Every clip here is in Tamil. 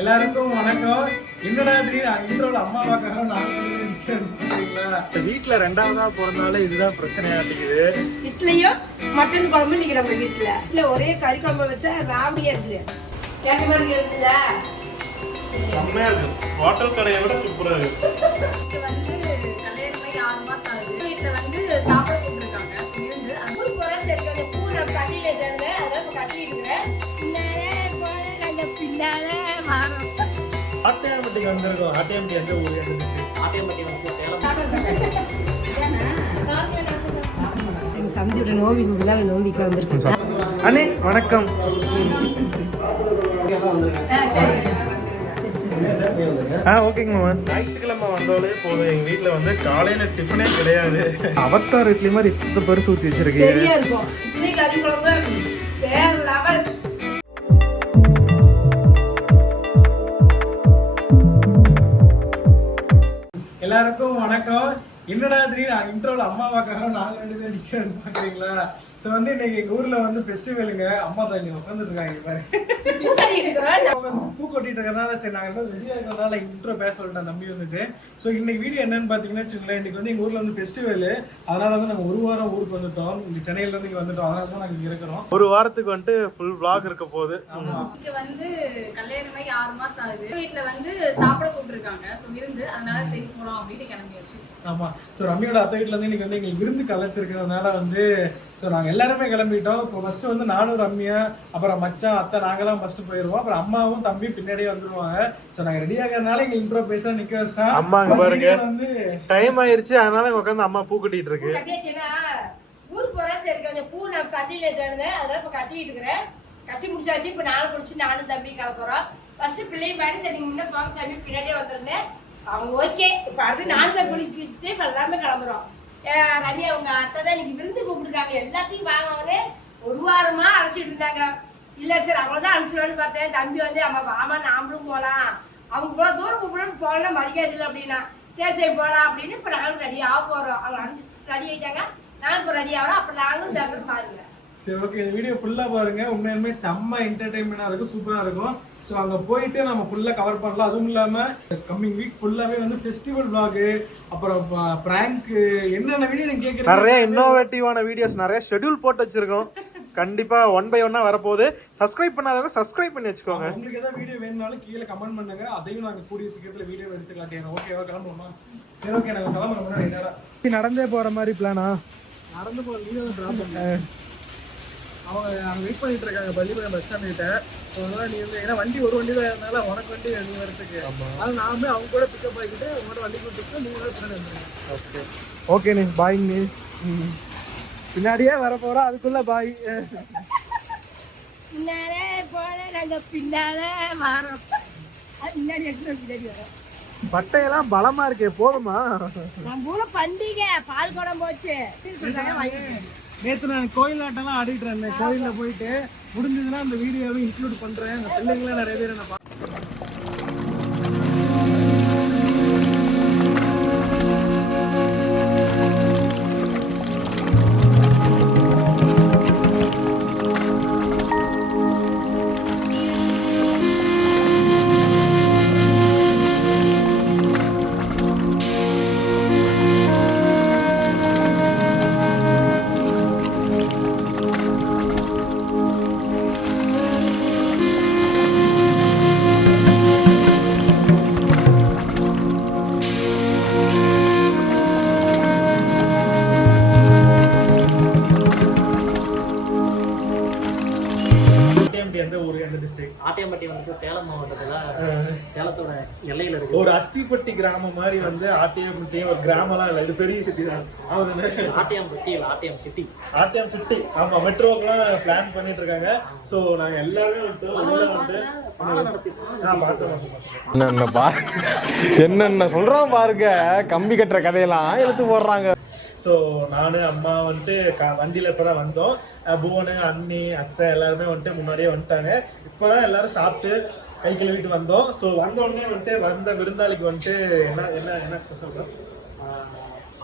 எல்லாருக்கும் வணக்கம். என்னடா இன்றோட அம்மாவாக்காக வீட்டுல ரெண்டாவதா பிறந்தாலும் இதுதான் பிரச்சனையாட்டிக்குது. இட்லியும் மட்டன் குழம்பு நீங்க நம்ம வீட்டுல இல்ல ஒரே கறி குழம்பு வச்சா ராவடியா இருக்குது. கேட்ட மாதிரி இருக்குல்ல, செம்மையா இருக்கு. ஹோட்டல் கடையை விட சூப்பரா இருக்கு. இது வந்து கல்யாணமாகி 6 மாசம் ஆகுது. வீட்டுல வந்து சாப்பிட கூப்பிட்டுருக்காங்க. இருந்து ஊர் போற சரி பூ நான் கட்டியில இருந்தேன், அதான் கட்டிட்டு இருக்கிறேன். பின்னாலே மாறும். ஆட்டியாம்பட்டிக்கு வந்திருக்கோம். ஆட்டியாம்பட்டி எந்த ஊரு? ஆட்டியாம்பட்டி வந்து சேலம். எங்க சந்தியோட நோம்பி கூடலாம் நோம்பிக்கு வந்திருக்கேன். அண்ணே வணக்கம். ஓகேங்க மாமா. ஞாயிற்றுக்கிழமை வந்தாலே போதும். எங்க வீட்டுல வந்து காலையில டிஃபனே கிடையாது. அவத்தார் இட்லி மாதிரி இத்தனை பரிசு ஊற்றி வச்சிருக்கேன். சரியா இருக்கும். இட்லி கறி குழம்பு வேற லெவல். எல்லாருக்கும் வணக்கம். என்னடா இன்ட்ரோல அம்மாவாக்காக நாங்க 2 பேர் நிக்கிறோம் பாக்குறீங்களா? ஸோ வந்து இன்னைக்கு எங்க ஊர்ல வந்து ஃபெஸ்டிவலுங்க. அம்மா தான் இங்க உட்காந்துட்டு இருக்காங்க பாரு. பூ கொட்டிட்டு இருக்கறனால சரி நாங்க எல்லாம் ரெடியா இருக்கறனால இன்ட்ரோ பேச சொல்லிட்டேன் தம்பி வந்துட்டு. ஸோ இன்னைக்கு வீடியோ என்னன்னு பாத்தீங்கன்னா வச்சுங்களேன், இன்னைக்கு வந்து எங்க ஊர்ல வந்து ஃபெஸ்டிவல். அதனால வந்து நாங்க ஒரு வாரம் ஊருக்கு வந்துட்டோம். இங்க சென்னையில இருந்து இங்க வந்துட்டோம். அதனால தான் நாங்க இங்க இருக்கிறோம். ஒரு வாரத்துக்கு வந்துட்டு ஃபுல் vlog இருக்க போகுது. இங்க வந்து கல்யாணமாகி 6 மாசம் ஆகுது. வீட்டுல வந்து சாப்பிட கூப்பிட்டுருக்காங்க. ஸோ இருந்து அதனால சரி போறோம் அப்படின்னு கிளம்பியாச்சு. ஆமா. ஸோ ரம்மியோட அத்தை வீட்டுல இருந்து இன்னைக்கு வந்து எங்களுக்கு விருந்து கலைச்சிருக்கிறதுனால வந்து ஸோ நாங்கள் எல்லாருமே கிளம்பிட்டோம். இப்போ ஃபர்ஸ்ட் வந்து நானும் ரம்யா அப்புறம் மச்சான் அத்தை நாங்களாம் ஃபர்ஸ்ட் போயிடுவோம். அப்புறம் அம்மாவும் தம்பி பின்னாடியே வந்துருவாங்க. ஸோ நாங்கள் ரெடி ஆகிறதுனால எங்க இன்ட்ரோ பேச நிக்க வச்சிட்டோம். அம்மாங்க பாருங்க வந்து டைம் ஆயிருச்சு. அதனால உட்காந்து அம்மா பூ கட்டிட்டு இருக்கு. ஊருக்கு போற சரி கொஞ்சம் பூ நான் சந்தியில தேடுனேன், அதனால இப்ப கட்டிட்டு இருக்கிறேன். கட்டி முடிச்சாச்சு. இப்ப நானும் குடிச்சு நானும் தம்பி கிளம்புறோம். ஃபர்ஸ்ட் பிள்ளையும் பாடி சரி நீங்க போங்க சாமி பின்னாடியே வந்திருந்தேன். அவங்க ஓகே. இப்ப அடுத்து நானும் குளிக்கிட்டு எல்லாருமே கிளம்புறோம். ரம்யா உங்க அத்தை தான் இன்னைக்கு விருந்து கூப்பிட்டுருக்காங்க. எல்லாத்தையும் வாங்கவே ஒரு வாரமா அழைச்சிட்டு இருந்தாங்க. இல்ல சார் அவ்வளவுதான் அனுப்பிச்சிடுவான்னு பார்த்தேன். தம்பி வந்து ஆமா நாமளும் போலாம், அவங்க கூட தூரம் கூப்பிடணும் போகலாம் மரியாதை இல்லை அப்படின்னா சரி போகலாம் அப்படின்னு இப்ப நாங்களும் ரெடி ஆக போறோம். அவங்க அனுப்பிச்சு ரெடி ஆயிட்டாங்க, நானும் இப்போ ரெடி ஆகிறோம். அப்ப நாங்களும் பேசுறது பாருங்க. சரி ஓகே, இந்த வீடியோ ஃபுல்லா பாருங்க. உண்மையுமே செம்ம என்டர்டைன்மெண்டா இருக்கும், சூப்பரா இருக்கும். ஸோ அங்கே போயிட்டு நம்ம ஃபுல்லாக கவர் பண்ணலாம். அதுவும் இல்லாமல் கம்மிங் வீக் ஃபுல்லாகவே வந்து ஃபெஸ்டிவல் விளாகு அப்புறம் ப்ராங்க்கு என்னென்ன வீடியோ நீங்கள் கேட்குறீங்க, நிறைய இன்னோவேட்டிவான வீடியோஸ் நிறைய ஷெட்யூல் போட்டு வச்சிருக்கோம். கண்டிப்பாக 1 by 1 வரப்போகுது. சப்ஸ்கிரைப் பண்ணாதவங்க சப்ஸ்கிரைப் பண்ணி வச்சுக்கோங்க. உங்களுக்கு எதாவது வீடியோ வேணும்னாலும் கீழே கமெண்ட் பண்ணுங்க. அதையும் நாங்கள் கூடிய சீக்கிரத்தில் வீடியோ எடுத்து காட்டிடுறோம். ஓகேவா? கிளம்புவோமா? சரி ஓகே, நாங்கள் கிளம்புறோம். நடந்தே போகிற மாதிரி பிளானா? நடந்து போகிற வீடியோ ட்ராப் பண்ண அவங்க அங்கே வெயிட் பண்ணிட்டு இருக்காங்க பள்ளிக்கூடம் பஸ் ஸ்டாண்ட் கிட்ட. அதனால நீ வந்து ஏன்னா வண்டி ஒரு வண்டி தான் இருந்தால உனக்கு வண்டி நீ வரதுக்கு, அதனால நாமே அவங்க கூட பிக்கப் ஆகிக்கிட்டு உங்களோட வண்டி கொடுத்துட்டு நீங்க பின்னாடி வந்துருங்க. ஓகே ஓகே நீ பாய். நீ பின்னாடியே வர போறோம், அதுக்குள்ள பாய். பின்னாலே போல நாங்க பின்னாலே வரோம். பின்னாடி பின்னாடி வரோம். பட்டையெல்லாம் பலமா இருக்கே, போதுமா? நம்ம ஊர பண்டிகை பால் குடம் போச்சு. நேற்று நான் கோயில் ஆட்டெல்லாம் ஆடிட்டு இருந்தேன். கோயிலில் போயிட்டு முடிஞ்சதுன்னா அந்த வீடியோவை இன்க்ளூட் பண்ணுறேன். அந்த பிள்ளைங்களாம் நிறைய பேர் என்ன ஆட்டியாம்பட்டி வந்து சேலம் மாவட்டத்துல சேலத்தோட எல்லையில இருக்கு. ஒரு அத்திப்பட்டி கிராமம் மாதிரி வந்து ஆட்டியாம்பட்டி ஒரு கிராமம்லாம் இல்லை, இது பெரிய சிட்டி தான். ஆட்டியாம்பட்டி இல்லை, ஆட்டியம் சிட்டி. ஆட்டியம் சிட்டி. ஆமா, மெட்ரோக்கெல்லாம் பிளான் பண்ணிட்டு இருக்காங்க. ஸோ நாங்கள் எல்லாருமே என்னென்ன சொல்றோம் பாருங்க. கம்பி கட்டுற கதையெல்லாம் எடுத்து போடுறாங்க. ஸோ நான் அம்மா வந்துட்டு வண்டியில் இப்போ தான் வந்தோம். புவனு அண்ணி அத்தை எல்லாருமே வந்துட்டு முன்னாடியே வந்துட்டாங்க. இப்போ தான் எல்லாரும் சாப்பிட்டு கை கழுவிட்டு வந்தோம். ஸோ வந்தோடனே வந்துட்டு வந்த விருந்தாளிக்கு வந்துட்டு என்ன என்ன என்ன ஸ்பெஷல்?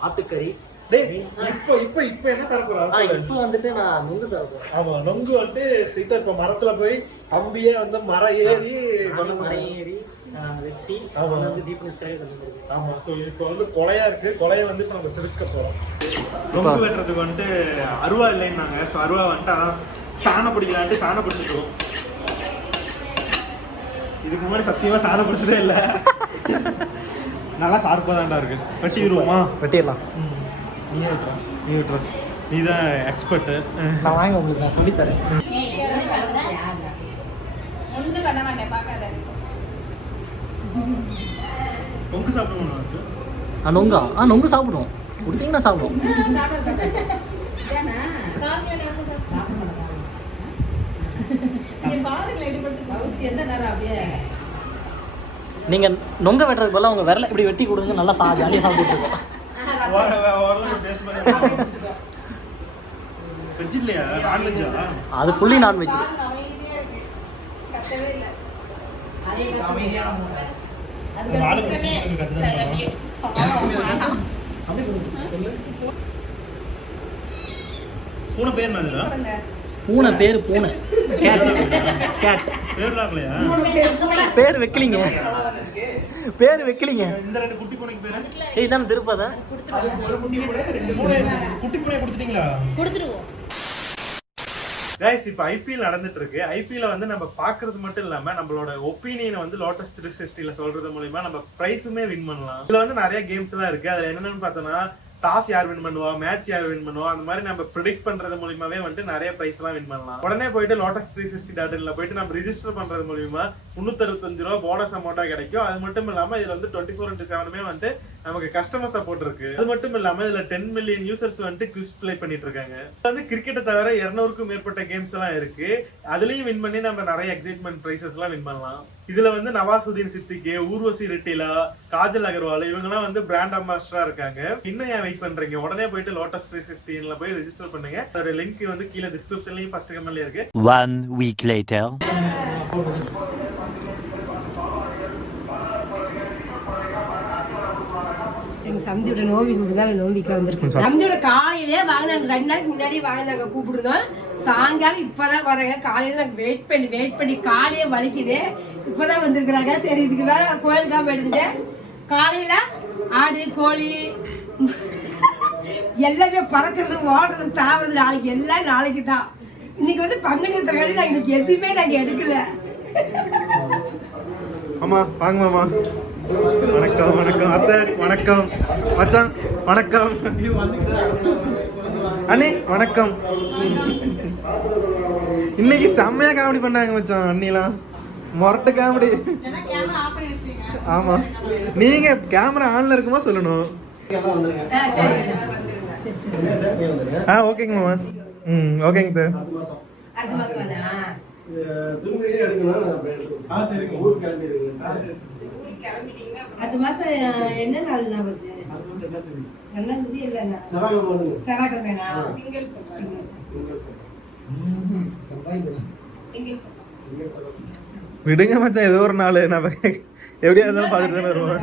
ஆட்டுக்கறி, டேய் இப்போ என்ன தர போறா? இப்போ வந்துட்டு நான் நொங்கு தரப்போம். ஆமா, நொங்கு வந்து ஸ்ட்ரைட்டா இப்ப மரத்துல போய் தம்பியே வந்து மரம் ஏறி மரம் ஏறி வெட்டி வந்து தீபனிஸ்காக தந்துருக்கு. ஆமா. ஸோ இப்போ வந்து கொலையா இருக்கு, கொலையை வந்து இப்போ நம்ம செதுக்க போறோம். நொங்கு வெட்டுறதுக்கு வந்துட்டு அருவா இல்லைன்னாங்க. ஸோ அருவா வந்துட்டு அதான் சாணம் பிடிக்கலான்ட்டு சாணம் பிடிச்சிருக்கோம். இதுக்கு முன்னாடி சத்தியமா சாணம் பிடிச்சதே இல்லை. நல்லா ஷார்ப்பாக தான்டா இருக்கு. வெட்டிடுவோமா? வெட்டிடலாம். நீ வெட்டுற நீ தான் எக்ஸ்பர்ட்டு. நான் வாங்க உங்களுக்கு நான் சொல்லித்தரேன். ஒன்றும் பண்ண மாட்டேன், பார்க்காத. நொங்கு சாப்பிடுவோம் சார். நொங்கா? நொங்கு சாப்பிடுவோம். கொடுத்தீங்கன்னா சாப்பிடுவோம். நீங்க நொங்க வெட்டுறதுக்கு பதிலாக உங்க விரலை இப்படி வெட்டி கொடுங்க, நல்லா ஜாலியாக சாப்பிட்டு இருக்கோம். வெஜ் இல்லையா? நான்வெஜ்ஜா? அது ஃபுல்லி நான்வெஜ். பூனை பேர் என்னதுடா? பூனை பேர் பூனை. கேட். பேர் வைக்கலீங்க. பேர் வைக்கலீங்க. இந்த ரெண்டு குட்டி பூனைக்கு பேரு? ஏய் தானே திருப்பதா? ஒரு குட்டி பூனை, ரெண்டு மூணு குட்டி பூனை கொடுத்துட்டீங்களா? கொடுத்துருவோம். கைஸ், இப்போ ஐபிஎல் நடந்துட்டு இருக்கு. ஐபிஎல் வந்து நம்ம பாக்குறது மட்டும் இல்லாம நம்மளோட ஒப்பீனியனை வந்து லோட்டஸ் 360ல சொல்றது மூலமா நம்ம பிரைஸுமே வின் பண்ணலாம். இதுல வந்து நிறைய கேம்ஸ் எல்லாம் இருக்கு. அதுல என்னன்னு பார்த்தோம்னா டாஸ் யார் வின் பண்ணுவா, மேட்ச் யார் வின் பண்ணுவா, அந்த மாதிரி நம்ம ப்ரிடிக்ட் பண்றது மூலியமாவே வந்துட்டு நிறைய பிரைஸ் எல்லாம் வின் பண்ணலாம். உடனே போயிட்டு lotus 360.in போயிட்டு நம்ம ரிஜிஸ்டர் பண்றது மூலியமா 365 ரூபா போனஸ் அமௌண்டா கிடைக்கும். அது மட்டும் இல்லாம இதுல வந்து 24/7 வந்துட்டு நமக்கு கஸ்டமர் சப்போர்ட் இருக்கு. அது மட்டும் இல்லாம இதுல 10 மில்லியன் யூசர்ஸ் வந்துட்டு குவிஸ் ப்ளே பண்ணிட்டு இருக்காங்க. வந்து கிரிக்கெட்டை தவிர 200க்கும் மேற்பட்ட கேம்ஸ் எல்லாம் இருக்கு. அதுலயும் வின் பண்ணி நம்ம நிறைய எக்ஸைட்மெண்ட் பிரைசஸ் எல்லாம் வின் பண்ணலாம். இதுல வந்து நவாசுதீன் சித்திக்கு, ஊர்வசி ரெட்டிலா, காஜல் அகர்வால் இவங்கெல்லாம் வந்து பிராண்ட் அம்பாசிடரா இருக்காங்க. இன்னும் ஏன் வெயிட் பண்றீங்க? உடனே போயிட்டு lotus 360ல போய் ரெஜிஸ்டர் பண்ணுங்க. அதோட லிங்க் வந்து கீழே டிஸ்கிரிப்ஷன்லயும் ஃபர்ஸ்ட் கமெண்ட்ல இருக்கு. 1 week later. சந்தியோட நோம்பிக்கு தான் நோம்பிக்க வந்திருக்கோம். சந்தியோட காலையிலே வாங்கினாங்க, 2 நாளைக்கு முன்னாடி வாங்கினாங்க, கூப்பிடுறோம். சாயங்காலம் இப்பதான் வராங்க. காலையில நாங்க வெயிட் பண்ணி காலையே வலிக்குது. இப்பதான் வந்திருக்கிறாங்க. சரி, இதுக்கு வேற கோயிலுக்காக போயிடுது. காலையில ஆடு, கோழி எல்லாமே பறக்கிறது, ஓடுறது, தாவறது நாளைக்கு எல்லாம் நாளைக்கு தான். இன்னைக்கு வந்து பங்குனி உத்திரம் நாங்க இன்னைக்கு எதுவுமே நாங்க எடுக்கல. ஆமா, வாங்க மாமா. வணக்கம் வணக்கம் அத்தை, வணக்கம் மச்சான், வணக்கம் அண்ணி, வணக்கம். இன்னைக்கு செம்மையா காமெடி பண்ணாங்க மச்சான் அண்ணிலாம். மொரட்ட காமெடி. ஆமா, நீங்க கேமரா ஆன்ல இருக்குமா சொல்லணும். ஓகேங்க மாமா. ஓகேங்க சார். அடுத்த மாசம் வேணா அடுத்த மாசம் என்ன நாள் வருது? 2ஆம் தேதி இல்லைன்னா செவ்வாய்க்கிழமைனா? விடுங்க மச்சான், ஏதோ ஒரு நாள் நம்ம எப்படியா இருந்தாலும் பார்த்துட்டு தானே வருவோம்.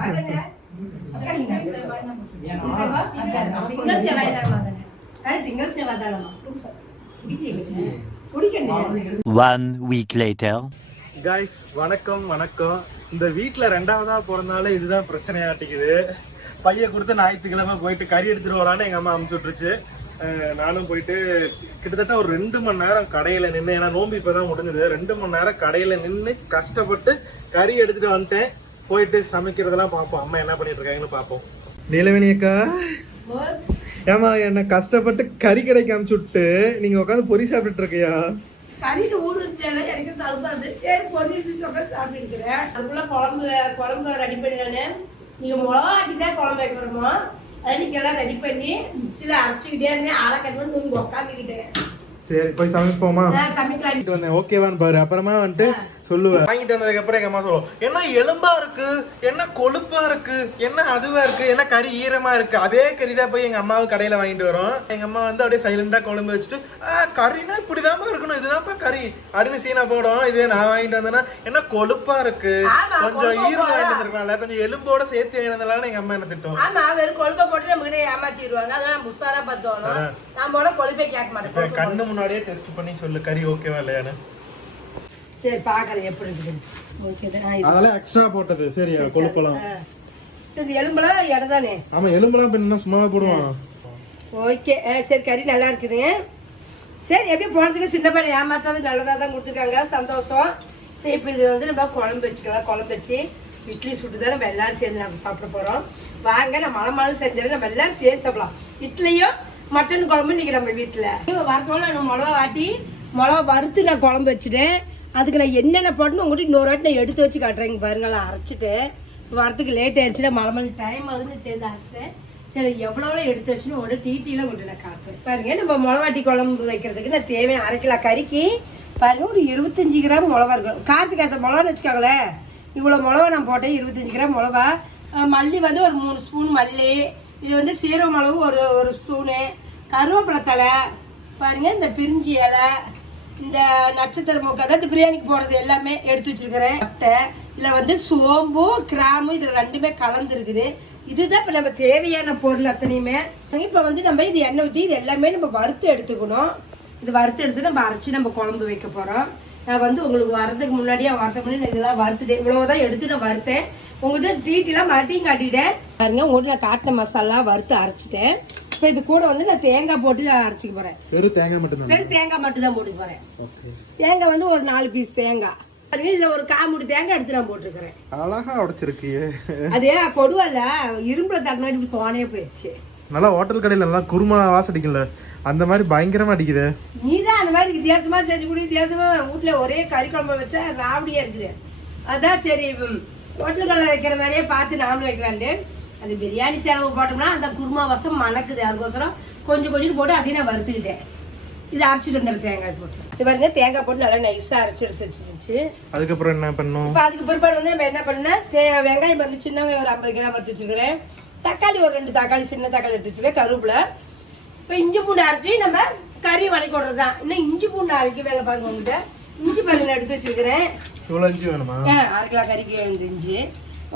திங்கள் செவ்வாய் தான். 1 week later. கைஸ், வணக்கம் வணக்கம். இந்த வீட்டில் 2ஆவதா பிறந்தால இதுதான் பிரச்சனையாட்டிக்குது. பைய கொடுத்து ஞாயிற்றுக்கிழமை போயிட்டு கறி எடுத்துட்டு வரான்னு எங்கள் அம்மா அமுச்சு விட்டுருச்சு. நானும் போயிட்டு கிட்டத்தட்ட ஒரு 2 மணி நேரம் கடையில் நின்று, ஏன்னா நோம்பு இப்போ தான் முடிஞ்சது, 2 மணி நேரம் கடையில் நின்று கஷ்டப்பட்டு கறி எடுத்துட்டு வந்துட்டேன். போயிட்டு சமைக்கிறதெல்லாம் பார்ப்போம், அம்மா என்ன பண்ணிட்டு இருக்காங்கன்னு பார்ப்போம். நீலவேணி அக்கா, ஏமா என்ன கஷ்டப்பட்டு கறி கடைக்கு அமுச்சு விட்டு நீங்க உட்காந்து பொறி சாப்பிட்டுட்டு இருக்கியா? கறிட்டு ஊடுச்சு எனக்கு சாப்பிடுறது சரி பொறிச்சு சாப்பிட்டுருக்கிறேன். அதுக்குள்ள குழம்பு ரெடி பண்ணினானே. நீங்க மிளகா ஆட்டி தான் குழம்பு வைக்கிறோமோ, அதை நீங்க எல்லாம் ரெடி பண்ணி மிக்சியில அரைச்சிக்கிட்டே இருந்தேன். ஆளை கட்டுவோம் தூங்கி உட்காந்துக்கிட்டேன். சரி, போய் சமைப்போமா? சமைக்கலாம். வந்தேன், ஓகேவான்னு பாரு. அப்புறமா வந்துட்டு சொல்லுவேன். வாங்கிட்டு வந்ததுக்கு அப்புறம் எங்க அம்மா சொல்லுவோம், என்ன எலும்பா இருக்கு, என்ன கொழுப்பா இருக்கு, என்ன அதுவா இருக்கு, என்ன கறி ஈரமா இருக்கு. அதே கறி தான் போய் எங்க அம்மாவும் கடையில வாங்கிட்டு வரும். எங்க அம்மா வந்து அப்படியே சைலண்டா குழம்பு வச்சுட்டு கறினா இப்படிதான் இருக்கணும், இதுதான்ப்பா கறி அப்படின்னு சீனா போடும். இதே நான் வாங்கிட்டு வந்தேன்னா என்ன கொழுப்பா இருக்கு, கொஞ்சம் ஈரம் வாங்கிட்டு வந்திருக்கலாம்ல, கொஞ்சம் எலும்போட சேர்த்து வாங்கினதுனால எங்க அம்மா என்ன திட்டம். ஆமா, வெறும் கொழுப்பை போட்டு நம்ம கிட்ட ஏமாத்திடுவாங்க. அதனால நம்ம உஷாரா பார்த்தோம். நம்மளோட கொழுப்பை கேட்க மாட்டோம். கண்ணு முன்னாடியே டெஸ்ட் பண்ணி சொல்லு கறி ஓகேவா இல்லையான்னு. சரி பாக்குறேன் எப்படி இருக்குது. ஓகே அதெல்லாம் எக்ஸ்ட்ரா போட்டது. சரியா கொழுப்பெல்லாம். சரி எலும்பெல்லாம் இடதானே. ஆமா எலும்பெல்லாம் என்ன சும்மாவே போடுவான். ஓகே சரி கறி நல்லா இருக்குதுங்க. சரி எப்படி போனதுக்கு சின்ன பையன் ஏமாத்தாது நல்லதாக தான் கொடுத்துருக்காங்க, சந்தோஷம். சரி இப்போ இது வந்து நம்ம குழம்பு வச்சுக்கலாம். குழம்பு வச்சு இட்லி சுட்டு தான் நம்ம எல்லாரும் சேர்ந்து நம்ம சாப்பிட போகிறோம். வாங்க நான் மழை செஞ்சாலும் நம்ம எல்லாரும் சேர்ந்து சாப்பிடலாம். இட்லியும் மட்டன் குழம்பு இன்னைக்கு நம்ம வீட்டில் வரத்தோட நான் மிளகா வாட்டி மிளகா வறுத்து நான் குழம்பு வச்சுட்டேன். அதுக்கு நான் என்னென்ன போடணும் உங்கள்கிட்ட இன்னொரு வாட்டி நான் எடுத்து வச்சு காட்டுறேங்க பாருங்க. நான் அரைச்சிட்டு வரத்துக்கு லேட் ஆயிடுச்சுன்னா மழை டைம் ஆகுதுன்னு சேர்ந்து அரைச்சிட்டேன். சரி எவ்வளோ எடுத்து வச்சுன்னு ஒரு டீட்டிலாம் கொண்டு நான் காட்டுறேன் பாருங்க. நம்ம மிளவாட்டி குழம்பு வைக்கிறதுக்கு நான் தேவையான 1/2 கிலோ கறிக்கு பாருங்க ஒரு 25 கிராம் மிளவா இருக்கும். காரத்துக்கு ஏற்ற மிளவான்னு வச்சுக்கோங்களேன். இவ்வளோ மிளவா நான் போட்டேன், 25 கிராம் மிளவா. மல்லி வந்து ஒரு 3 ஸ்பூன் மல்லி. இது வந்து சீரக மிளகு ஒரு ஸ்பூனு. கருவேப்பிலை தலை பாருங்க, இந்த பிரிஞ்சி இலை, இந்த நட்சத்திர மூக்கு, அதாவது பிரியாணிக்கு போடுறது எல்லாமே எடுத்து வச்சிருக்கிறேன். பட்டை இதில் வந்து சோம்பு கிராமு இது ரெண்டுமே கலந்துருக்குது. இதுதான் இப்போ நம்ம தேவையான பொருள் அத்தனையுமே. இப்போ வந்து நம்ம இது எண்ணெய் ஊற்றி இது எல்லாமே நம்ம வறுத்து எடுத்துக்கணும். இது வறுத்து எடுத்து நம்ம அரைச்சி நம்ம குழம்பு வைக்க போகிறோம். நான் வந்து உங்களுக்கு வரதுக்கு முன்னாடியே இதெல்லாம் வறுத்துட்டேன். இவ்வளவுதான் எடுத்து நான் வறுத்தேன். உங்கள்கிட்ட டீட்டெல்லாம் மறுபடியும் காட்டிட்டேன் பாருங்க. உங்கள்கிட்ட நான் காட்டின மசாலா வறுத்து அரைச்சிட்டேன். இப்போ இது கூட வந்து நான் தேங்காய் போட்டு அரைச்சிக்க போறேன். வெறும் தேங்காய் மட்டும் தான் போட்டு போறேன். தேங்காய் வந்து ஒரு 4 பீஸ் தேங்காய். இதுல ஒரு 1/4 மூடி தேங்காய் எடுத்து நான் போட்டுருக்கிறேன். அழகா உடைச்சிருக்கியே. அதே கொடுவல்ல இரும்புல தட்டினாடி கோனே போயிடுச்சு. நல்லா ஹோட்டல் கடையில நல்லா குருமா வாசடிக்கல, அந்த மாதிரி பயங்கரமா அடிக்குது. நீதான் அந்த மாதிரி வித்தியாசமா செஞ்சு கூட வித்தியாசமா வீட்டுல ஒரே கறி குழம்பு வச்சா ராவடியா இருக்குது. அதான் சரி ஹோட்டல் கடையில் வைக்கிற மாதிரியே பார்த்து நானும் வைக்கலான்ட்டு அது பிரியாணி செலவு போட்டோம்னா அந்த குருமா வசம் மணக்குது. அதுக்கோசரம் கொஞ்சம் போட்டு அதையும் நான் வறுத்துக்கிட்டேன். இது அரைச்சிட்டு வந்துடுறேன் தேங்காய் போட்டு. இது பாருங்க தேங்காய் போட்டு நல்லா நைஸா அரைச்சி எடுத்து வச்சிருச்சு. அதுக்கப்புறம் என்ன பண்ணும்? இப்போ அதுக்கு பிற்பாடு வந்து நம்ம என்ன பண்ணா வெங்காயம் வந்து சின்ன வெங்காயம் ஒரு 50 கிராம் எடுத்து வச்சிருக்கிறேன். தக்காளி ஒரு 2 தக்காளி சின்ன தக்காளி எடுத்து வச்சிருக்கேன். கருவேப்பிலை. இப்போ இஞ்சி பூண்டு அரைச்சி நம்ம கறி வதக்கி விடுறது தான். இன்னும் இஞ்சி பூண்டு அரைக்க வேலை பாருங்க. உங்ககிட்ட இஞ்சி பாருங்க எடுத்து வச்சிருக்கிறேன். 1/2 கிலோ கறிக்கு இஞ்சி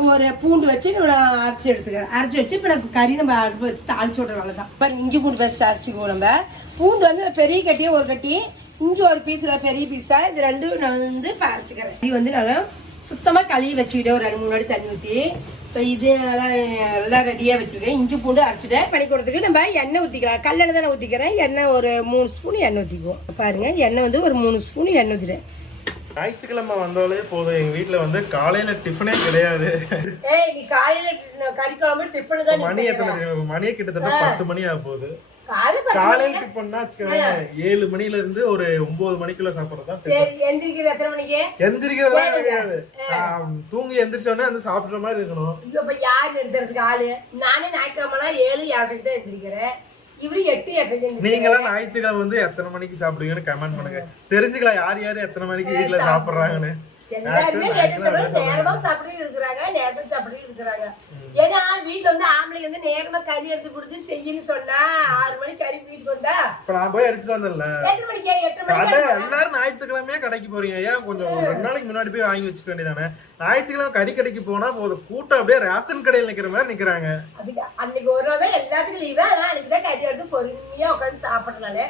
ஒரு பூண்டு வச்சு அரைச்சி எடுத்துக்கிறேன். அரைச்சி வச்சு இப்போ நம்ம கறி நம்ம அடுப்பு வச்சு தாளிச்சு விடுற வேலை தான். பாருங்க இஞ்சி பூண்டு பேஸ்ட் அரைச்சிக்குவோம். நம்ம பூண்டு வந்து பெரிய கட்டியே ஒரு கட்டி, இஞ்சி ஒரு பீஸ் பெரிய பீஸா, இது ரெண்டும் நான் வந்து இப்போ அரைச்சிக்கிறேன். இது வந்து நான் சுத்தமாக கழுவி வச்சுக்கிட்டேன் ஒரு 2-3 வாட்டி தண்ணி ஊற்றி. இப்போ இது எல்லாம் ரெடியாக வச்சுருக்கேன். இஞ்சி பூண்டு அரைச்சிட்டு பண்ணி கொடுத்துக்கு நம்ம எண்ணெய் ஊற்றிக்கலாம். கல்லெண்ணெய் தானே ஊற்றிக்கிறேன். எண்ணெய் ஒரு 3 ஸ்பூன் எண்ணெய் ஊற்றிக்குவோம். பாருங்க எண்ணெய் வந்து ஒரு 3 ஸ்பூன் எண்ணெய் ஊற்றிட்டேன். ஞாயிற்றுக்கிழமை வந்தாலே போதும், எங்க வீட்டுல வந்து காலையில டிஃபனே கிடையாது. நீ காலையில கறி குழம்பு டிஃபன் தான். மணி எத்தனை தெரியுமா? மணியே கிட்டத்தட்ட 10 மணி ஆக போகுது. காலையில டிஃபன்னா 7 மணில இருந்து ஒரு 9 மணிக்குள்ள சாப்பிடுறதா. எந்திரிக்கிறது எத்தனை மணிக்கு? எந்திரிக்கிறதுலாம் கிடையாது. தூங்கி எந்திரிச்சோடனே வந்து சாப்பிடுற மாதிரி இருக்கணும். இப்ப யாரு எடுத்துறதுக்கு ஆளு? நானே ஞாயிற்றுக்கிழமை 7-8 தான் எந்திரிக்கிறேன். இவரு 8-8. நீங்களாம் ஞாயிற்றுக்கிழமை வந்து எத்தனை மணிக்கு சாப்பிடுவீங்கன்னு கமெண்ட் பண்ணுங்க. தெரிஞ்சுக்கலாம் யார் யாரு எத்தனை மணிக்கு வீட்டுல சாப்பிடுறாங்கன்னு. எல்லாருமே நேரமா சாப்பிட்டு இருக்கிறாங்க, நேரமா சாப்பிட்டு இருக்கிறாங்க. ஏன்னா வீட்டுல வந்து ஆம்பளைங்க வந்து நேரமா கறி எடுத்து கொடுத்து செய்யன்னு சொன்னா 6 மணிக்கு கறி வீட்டுக்கு வந்தா இப்ப நான் போய் எடுத்துட்டு வந்தேன்ல. எத்தனை மணிக்கு? 8 மணிக்கு. எல்லாரும் ஞாயிற்றுக்கிழமையே கடைக்கு போறீங்க, ஏன் கொஞ்சம் 2 நாளைக்கு முன்னாடி போய் வாங்கி வச்சுக்க வேண்டியதானே? ஞாயிற்றுக்கிழமை கறி கடைக்கு போனா போதும், கூட்டம் அப்படியே ரேஷன் கடையில் நிக்கிற மாதிரி நிக்கிறாங்க. அதுக்கு அன்னைக்கு ஒரு நாள் தான் எல்லாத்துக்கும் லீவு. அதனால அன்னைக்கு தான் கறி எடுத்து பொறுமையா உட்காந்து சாப்பிடறதுனால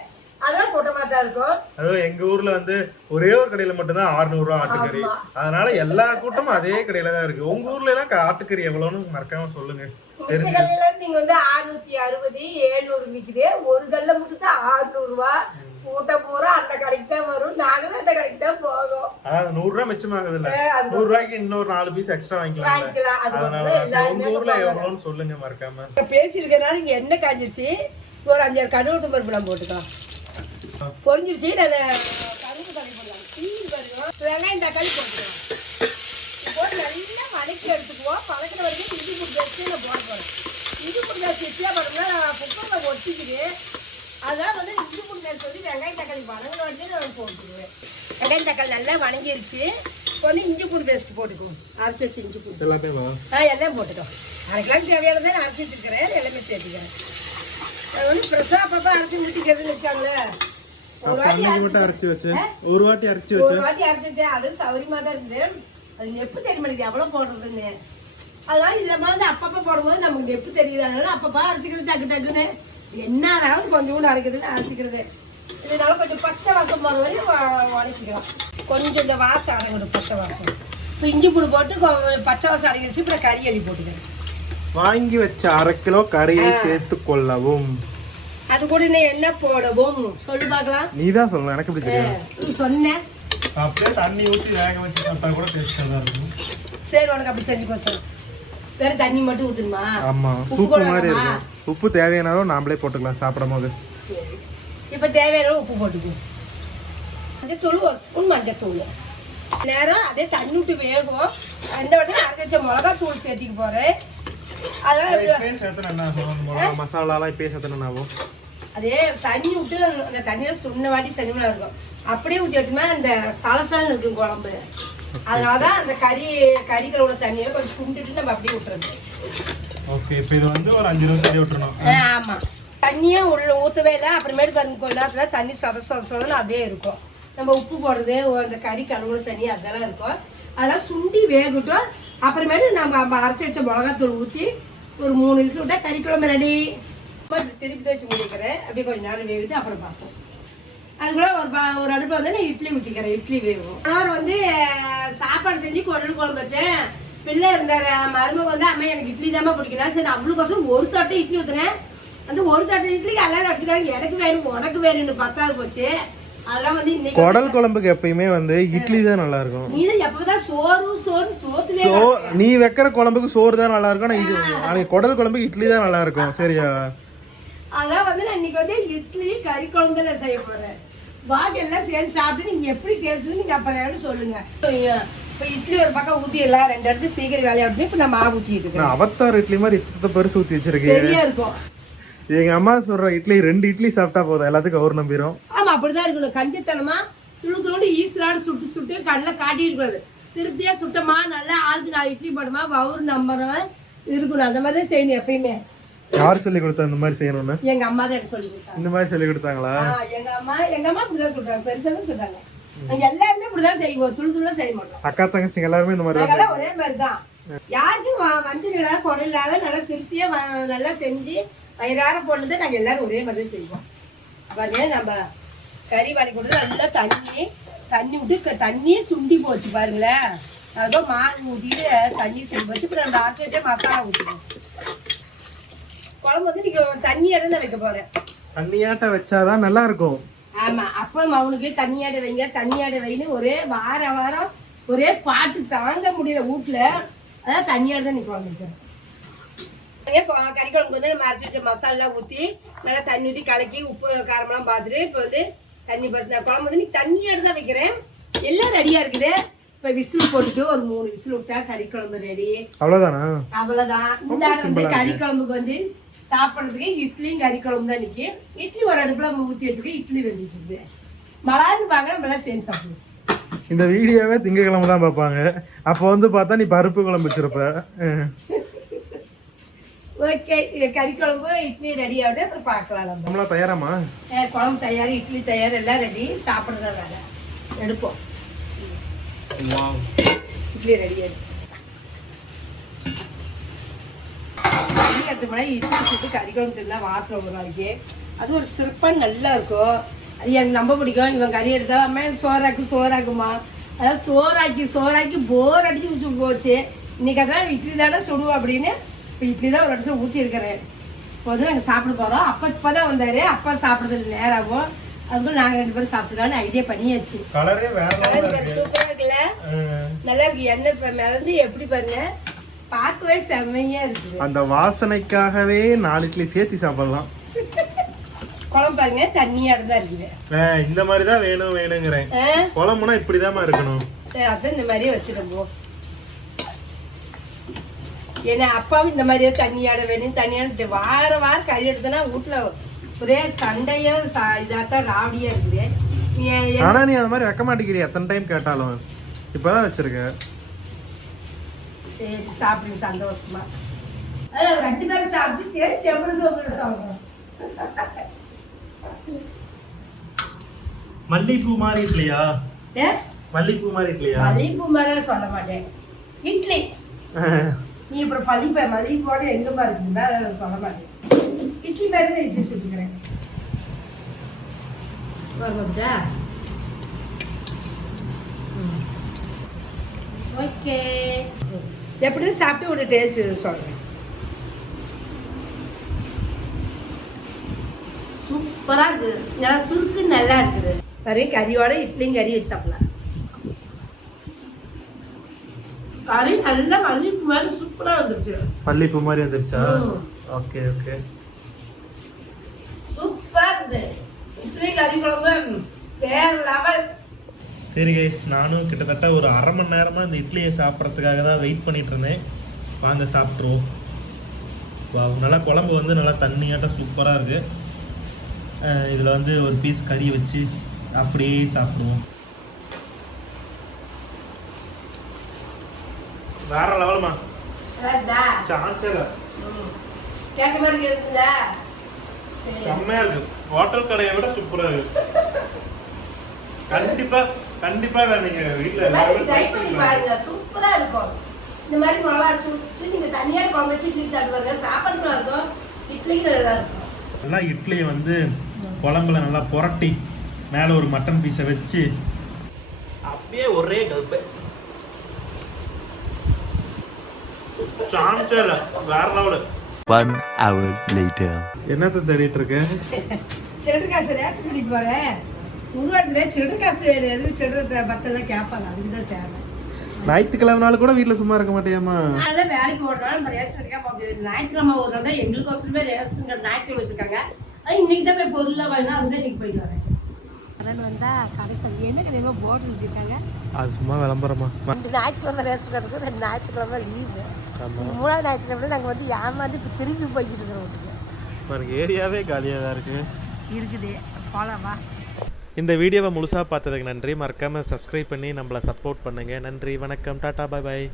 அதெல்லாம் கூட்டமா தான் இருக்கும். அதுவும் எங்க ஊர்ல வந்து ஒரே ஒரு கடையில மட்டும்தான் 600 ரூபா ஆட்டுக்கறி. அதனால எல்லா கூட்டமும் அதே கடையில தான் இருக்கு. உங்க ஊர்ல எல்லாம் ஆட்டுக்கறி எவ்வளவுன்னு மறக்காம சொல்லுங்க. நீங்க வந்து 660 700 விக்குது. ஒரு கல்ல மட்டும் தான் 600 ரூபா. கூட்டம் பூரா அந்த கடைக்கு தான் வரும். நாங்களும் அந்த கடைக்கு தான் போவோம். 100 ரூபா மிச்சமாகுது இல்ல? 100 ரூபாய்க்கு இன்னொரு 4 பீஸ் எக்ஸ்ட்ரா வாங்கிக்கலாம். அதனால உங்க ஊர்ல எவ்வளவுன்னு சொல்லுங்க மறக்காம. பேசிருக்கனால இங்க என்ன காஞ்சிருச்சு, ஒரு 5-6 கடுகு பருப்பு நம்ம போட்டுக்கலாம். பொரிஞ்சிருச்சு. நான் கரும்பு தண்ணி போடலாம். தீனி பாருங்க. வெங்காயம் தக்காளி போட்டுக்கலாம். போட்டு நல்லா வதக்கி எடுத்துக்குவோம். பழக்கிற வரைக்கும் இஞ்சி பூண்டு வச்சு நான் போட போகிறேன். இஞ்சி பூண்டு வச்சு எச்சியா போட்டோம்னா நான் குக்கரில் ஒட்டிக்குது. அதெல்லாம் வந்து இஞ்சி பூண்டு சொல்லி வெங்காயம் தக்காளி வதங்கின வரைக்கும் நான் போட்டுக்குவேன். வெங்காயம் தக்காளி நல்லா வணங்கிருச்சு. கொஞ்சம் இஞ்சி பூண்டு பேஸ்ட் போட்டுக்கோ, அரைச்சி வச்சு இஞ்சி பூண்டு எல்லாத்தையும் எல்லாம் போட்டுக்கோ. அரைக்கலாக்கு தேவையானதை நான் அரைச்சி வச்சுருக்கிறேன், எல்லாமே சேர்த்துக்கிறேன். அது வந்து ஃப்ரெஷ்ஷாக அப்பப்போ அரைச்சி முடிக்கிறதுன்னு வச்சாங்களே, ஒரு வாட்டி அரைச்சி வச்சேன். அது சௌரியமாக தான் இருக்குது. அது நெப்பு தெரிய மாட்டேங்குது எவ்வளோ போடுறதுன்னு. அதனால இதில் வந்து அப்பப்போ போடும்போது நமக்கு நெப்பு தெரியுது. அதனால அப்பப்போ அரைச்சிக்கிறது டக்கு டக்குன்னு என்னதாவது கொஞ்சோண்டு அரைக்கிறதுன்னு அரைச்சிக்கிறது. இதனால கொஞ்சம் பச்சை வாசம் போகிற வரையும் வதக்கிக்கலாம். கொஞ்சம் இந்த வாசம் அடங்கணும், பச்சை வாசம். இப்போ இஞ்சி பூண்டு போட்டு பச்சை வாசம் அடங்கிடுச்சு. இப்போ கறி அள்ளி போட்டுக்கிறேன். வாங்கி வச்ச 1/2 கிலோ கறியை சேர்த்து கொள்ளவும். அது கூட என்ன போடவும் சொல்லு பார்க்கலாம். நீ தான் சொல்லணும், எனக்கு எப்படி தெரியும்? சொன்னேன். அப்படியே தண்ணி ஊற்றி வேக வச்சு சாப்பிட்டா கூட டேஸ்ட்டாக தான் இருக்கும். சரி, உனக்கு அப்படி செஞ்சு பார்த்தோம். வேற தண்ணி மட்டும் ஊற்றணுமா? ஆமா, சூப்பு மாதிரி இருக்கும். உப்பு தேவையானாலும் நாமளே போட்டுக்கலாம் சாப்பிடும் போது. சரி, இப்போ தேவையான உப்பு போட்டுக்குவோம். மஞ்சத்தூள் 1 ஸ்பூன் மஞ்சத்தூள். நேரம் அதே தண்ணி விட்டு வேகும். இந்த வட்டம் அரைச்சி வச்ச மிளகாத்தூள் சேர்த்திக்க போகிறேன். அதெல்லாம் மசாலாலாம் இப்பயே சேர்த்தணும். அதே தண்ணி விட்டு அந்த தண்ணியில் சுண்ண வாட்டி செஞ்சோம்னா இருக்கும். அப்படியே ஊற்றி வச்சோம்னா அந்த சலசலன்னு இருக்கும் குழம்பு. அதனாலதான் அந்த கறிகள் உள்ள தண்ணியை கொஞ்சம் சுண்டிட்டு நம்ம அப்படியே விட்டுறது. ஓகே, இப்போ இது வந்து ஒரு 5 நிமிஷம் விட்டுறணும். ஆமா, தண்ணியே உள்ள ஊற்றவே இல்லை. அப்புறமேட்டு பாருங்க, கொஞ்ச நேரத்தில் தண்ணி சொதன்னு அதே இருக்கும். நம்ம உப்பு போடுறது, அந்த கறி கழுவுற தண்ணி அதெல்லாம் இருக்கும். அதெல்லாம் சுண்டி வேகட்டும். அப்புறமேட்டு நம்ம அரைச்சி வச்ச மிளகாத்தூள் ஊற்றி ஒரு 3 நிமிஷம் விட்டா கறி குழம்பு ரெடி. இப்படி திருப்பி வச்சு முடிக்கிறேன். அப்படியே கொஞ்சம் நேரம் வேகிட்டு அப்புறம் பார்ப்போம். அதுக்குள்ள ஒரு அடுப்பில் வந்து நான் இட்லி ஊற்றிக்கிறேன். இட்லி வேகும். அவர் வந்து சாப்பாடு செஞ்சு குடல் குழம்பு வச்சேன். பிள்ளை இருந்தார், மருமக வந்து அம்மா எனக்கு இட்லி தாம்மா பிடிக்கணும். சரி, அவ்வளோக்கோசம் ஒரு தட்டை இட்லி ஊற்றினேன். அந்த ஒரு தட்டை இட்லிக்கு எல்லாரும் அடிச்சுக்கிறாங்க. எனக்கு வேணும் உனக்கு வேணும்னு 10வது போச்சு. அதெல்லாம் வந்து இன்னைக்கு குடல் குழம்புக்கு எப்பயுமே வந்து இட்லி தான் நல்லா இருக்கும். நீ தான் எப்பதான் சோத்துலயே நீ வைக்கிற குழம்புக்கு சோறு தான் நல்லா இருக்கும். ஆனா குடல் குழம்புக்கு இட்லி தான் நல்லா இருக்கும். சரியா? அதான் வந்து நான் இன்னைக்கு வந்து இட்லி கறி குழம்பு தான் செய்ய போறேன். பாக்கி எல்லாம் சேர்ந்து சாப்பிட்டு நீங்க எப்படி கேசுன்னு நீங்க அப்புறம் சொல்லுங்க. இப்ப இட்லி ஒரு பக்கம் ஊத்திடலாம். 2 இடத்துல சீக்கிரம் வேலையாட்டு இப்ப நான் மாவு ஊத்திட்டு இருக்கேன். அவத்தார் இட்லி மாதிரி இத்தனை பெருசு ஊத்தி வச்சிருக்கேன். சரியா இருக்கும். எங்க அம்மா சொல்ற இட்லி 2 இட்லி சாப்பிட்டா போதும், எல்லாத்துக்கும் அவர் நம்பிரும். ஆமா, அப்படிதான் இருக்கணும். கஞ்சித்தனமா துளுக்குளோண்டு ஈஸ்வராடு சுட்டு கடலை காட்டிட்டு இருக்காது. திருப்தியா சுட்டமா நல்லா ஆளுக்கு 4 இட்லி போடுமா வவுறு நம்புறவன் இருக்கணும். அந்த மாதிரி தான் செய்யணும் எப்பயுமே. யார் சொல்லி கொடுத்தா இந்த மாதிரி செய்யணும்னு? எங்க அம்மா தான் எனக்கு சொல்லி கொடுத்தாங்க. இந்த மாதிரி சொல்லி கொடுத்தாங்களா? எங்க அம்மா இப்படிதான் சொல்றாங்க. பெருசாதான் சொல்றாங்க. எல்லாருமே இப்படிதான் செய்வோம், துளுதுளா செய்ய மாட்டோம். அக்கா தங்கச்சிங்க எல்லாருமே இந்த மாதிரி தான் ஒரே மாதிரிதான். யாருக்கும் வந்து இல்லாத குறை இல்லாத நல்லா திருப்தியா நல்லா செஞ்சு வயிறார போனது நாங்க எல்லாரும் ஒரே மாதிரி செய்வோம். பாருங்க, நம்ம கறி வாங்கி கொடுத்து நல்லா தண்ணி விட்டு தண்ணியே சுண்டி போச்சு பாருங்களேன். அதுவும் மாவு ஊற்றிட்டு தண்ணி சுண்டி போச்சு. இப்போ நம்ம ஆட்டி வச்சே மசாலா ஊற்றிடுவோம். குழம்பு வந்து நீங்க தண்ணியாட தான் வைக்க போறேன். தண்ணியாட்ட வச்சாதான் நல்லா இருக்கும். ஆமா, அப்புறம் அவனுக்கு தண்ணியாட வைங்க தண்ணியாட வைன்னு ஒரே வாரம் ஒரே பாட்டு தாங்க முடியல வீட்டுல. அதான் தண்ணியாட தான் நீ குழம்பு. கறி குழம்புக்கு வந்து நம்ம அரைச்சி வச்ச மசாலா ஊற்றி நல்லா தண்ணி ஊற்றி கலக்கி உப்பு காரமெல்லாம் பார்த்துட்டு இப்போ வந்து தண்ணி பார்த்து குழம்பு வந்து நீ தண்ணியாட தான் வைக்கிறேன். எல்லாம் ரெடியா இருக்குது. இப்போ விசில் போட்டுட்டு ஒரு 3 விசில் விட்டா கறி குழம்பு ரெடி. அவ்வளவுதானா? அவ்வளவுதான். இந்த வந்து கறி குழம்புக்கு வந்து சாப்பிட்றதுக்கு இட்லியும் கறி குழம்பு தான் நிற்கி. இட்லி ஒரு அடுப்புல நம்ம ஊற்றி வச்சுருக்கேன். இட்லி வெந்துட்டு இருக்கு. மலான்னு பார்க்க நம்மளாம் சேர்ந்து சாப்பிடுவோம். இந்த வீடியோவே திங்கக்கிழமை தான் பார்ப்பாங்க. அப்போ வந்து பார்த்தா நீ பருப்பு குழம்பு வச்சிருப்ப. ஓகே, கறி குழம்பு இட்லி ரெடி ஆகிட்டு அப்புறம் பார்க்கலாம். நம்மளாம் தயாராமா? குழம்பு தயார், இட்லி தயார், எல்லாம் ரெடி. சாப்பிட்றதா வேலை எடுப்போம். இட்லி ரெடி ஆகிடும். எடுத்து போனால் இட்லி சுட்டு கறி குழம்பு தின்னா வாரத்தில் ஒரு நாளைக்கு அது ஒரு சிறப்பாக நல்லா இருக்கும். அது எனக்கு ரொம்ப பிடிக்கும். இவன் கறி எடுத்தா அம்மா சோறாக்குமா. அதாவது சோறாக்கி போர் அடிச்சு போச்சு. இன்னைக்கு அதான் இட்லி தானே சுடுவோம் அப்படின்னு இப்போ இட்லி தான் ஒரு இடத்துல ஊற்றி இருக்கிறேன். இப்போ வந்து நாங்கள் சாப்பிட போகிறோம். இப்போ தான் வந்தார். அப்பா சாப்பிட்றதுல நேரம் ஆகும். அதுக்குள்ள நாங்கள் 2 பேரும் சாப்பிட்டுக்கலான்னு ஐடியா பண்ணியாச்சு. கலரே சூப்பராக இருக்குல்ல? நல்லா இருக்கு. எண்ணெய் இப்போ மிதந்து எப்படி பாருங்க, பார்க்கவே செம்மையா இருக்குது. அந்த வாசனைக்காகவே 4 இட்லி சேர்த்து சாப்பிடலாம். குழம்பு பாருங்க, தண்ணியாட தான் இருக்குது. இந்த மாதிரி தான் வேணுங்கிறேன். குழம்புனா இப்படிதாம்மா இருக்கணும். சரி, அதான் இந்த மாதிரியே வச்சுருப்போம். ஏன்னா அப்பாவும் இந்த மாதிரியே தண்ணியாட வேணும் தண்ணியாட வாரம் கறி எடுத்தனா வீட்டுல ஒரே சண்டையும் இதாத்தான் ராவடியா இருக்குது. ஆனா நீ அந்த மாதிரி வைக்க மாட்டேங்கிறிய எத்தனை டைம் கேட்டாலும். இப்பதான் வச்சிருக்கேன். சரி சாப்பிடுங்க சந்தோஷமா. அதான் 2 பேரும் சாப்பிட்டு டேஸ்ட் எப்படி இருக்கு உங்களுக்கு சொல்றேன். மல்லிப்பூ மாதிரி இல்லையா? ஏ மல்லிப்பூ மாதிரி இல்லையா? மல்லிகைப்பூ மாதிரி சொல்ல மாட்டேன். இட்லி நீ அப்புறம் மல்லிகைப்பூட எங்கம்மா இருக்குங்க சொல்ல மாட்டேன். இட்லி மாதிரி தான் இட்லி சுட்டுக்கிறேன். வருதா? ஓகே. எப்படியும் சாப்பிட்டு ஒரு டேஸ்ட் சொல்கிறேன். சூப்பராக இருக்குது. நல்லா சுருக்கு நல்லா இருக்குது. பாரு கறியோட இட்லியும் கறி வச்சாப்பலாம். கறி நல்லா மல்லிப்பூ மாதிரி சூப்பராக வந்துருச்சு. மல்லிப்பூ மாதிரி வந்துருச்சா? Okay okay. சூப்பராக இருக்குது. இட்லி கறி குழம்பு வேற லெவல். சரி கைஸ், நானும் கிட்டத்தட்ட ஒரு 1/2 மணி நேரமா இந்த இட்லியை சாப்பிட்றதுக்காக தான் வெயிட் பண்ணிட்டு இருந்தேன். வாங்க சாப்பிட்ருவோம். நல்லா குழம்பு வந்து நல்லா தண்ணியாட்டம் சூப்பராக இருக்கு. இதில் வந்து ஒரு பீஸ் கறி வச்சு அப்படியே சாப்பிடுவோம். வேற லெவல்மா. சான்ஸே இல்லை. கேட்ட மாதிரி இருக்குங்களா? செம்மையா இருக்கு. ஹோட்டல் கடையை விட சூப்பரா இருக்கு. கண்டிப்பா இதை நீங்க வீட்டில் எல்லாரும் ட்ரை பண்ணி பாருங்க. சூப்பரா இருக்கும். இந்த மாதிரி மிளகா அரைச்சு விட்டு நீங்க தனியாக குழம்பு வச்சு இட்லி சாப்பிடுவாங்க. சாப்பாடு நல்லா இருக்கும், இட்லிக்கு நல்லா இருக்கும். நல்லா இட்லியை வந்து குழம்புல நல்லா புரட்டி மேலே ஒரு மட்டன் பீஸை வச்சு அப்படியே ஒரே கல்ப்பு. சான்ஸே இல்லை, வேற லெவலு. 1 hour later. என்னத்தை தேடிட்டு இருக்க? சில்லறை காசு ரேஷன் கடைக்கு போறேன். உருவாட்டுல சில்லறை காசு வேறு எதுவும் சில்லறை பத்தெல்லாம் கேட்பாங்க. அதுக்கு தான் தேவை. ஞாயிற்றுக்கிழமை நாள் கூட வீட்டில் சும்மா இருக்க மாட்டேயாமா? அதனால வேலைக்கு ஓடுறோம். நம்ம ரேஷன் கடைக்கா போக முடியாது. ஞாயிற்றுக்கிழமை ஒரு நாள் தான் எங்களுக்கோசரமே ரேஷன் கடை ஞாயிற்றுக்கிழமை வச்சிருக்காங்க. அது இன்னைக்கு தான் போய் பொருளாக வேணும். அதுதான் இன்னைக்கு போயிட்டு வரேன். வந்தா கடை சொல்லி என்ன கிடையாது போர்டு எழுதிருக்காங்க. அது சும்மா விளம்பரமா? 2 ஞாயிற்றுக்கிழமை ரேஷன் கடை இருக்கு, 2 ஞாயிற்றுக்கிழமை லீவு. 3ஆவது ஞாயிற்றுக்கிழமை நாங்கள் வந்து ஏமாந்து இப்போ திருப்பி போய்கிட்டு இருக்கிறோம் வீட்டுக்கு. ஏரியாவே காலியாக தான் இருக்குது. போலாமா? இந்த வீடியோவை முழுசாக பார்த்ததுக்கு நன்றி. மறக்காமல் சப்ஸ்கிரைப் பண்ணி நம்மளை சப்போர்ட் பண்ணுங்கள். நன்றி, வணக்கம், டாட்டா, பாய் பாய்.